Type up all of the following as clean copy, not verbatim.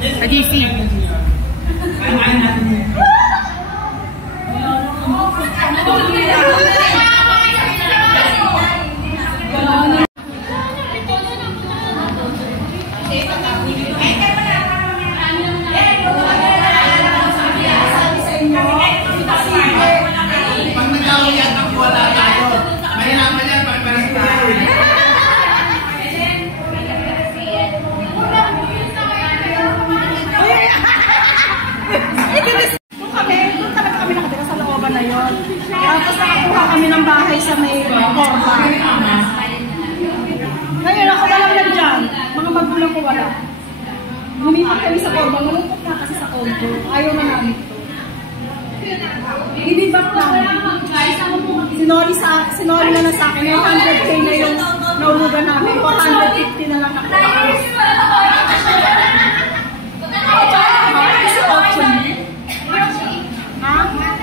Sa GC. Kaya natin yun. Tapos nakakuha kami ng bahay sa may Corba. Ngayon ako walang lang dyan. Mga magulang ko wala. Lumipat kami sa Corba. Malungkot na kasi sa Corba. Ayaw na namin ito. Ibibak namin. Sinoli na sa akin. 100K na yung naulugan namin. 450 na lang ako.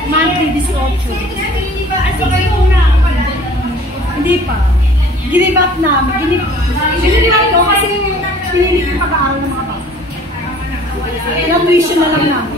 Monthly 18. Hindi pa. Give up namin. Give up ko kasi pinili ko pag-aaral ng mga bata. Kaya tuition na lang namin.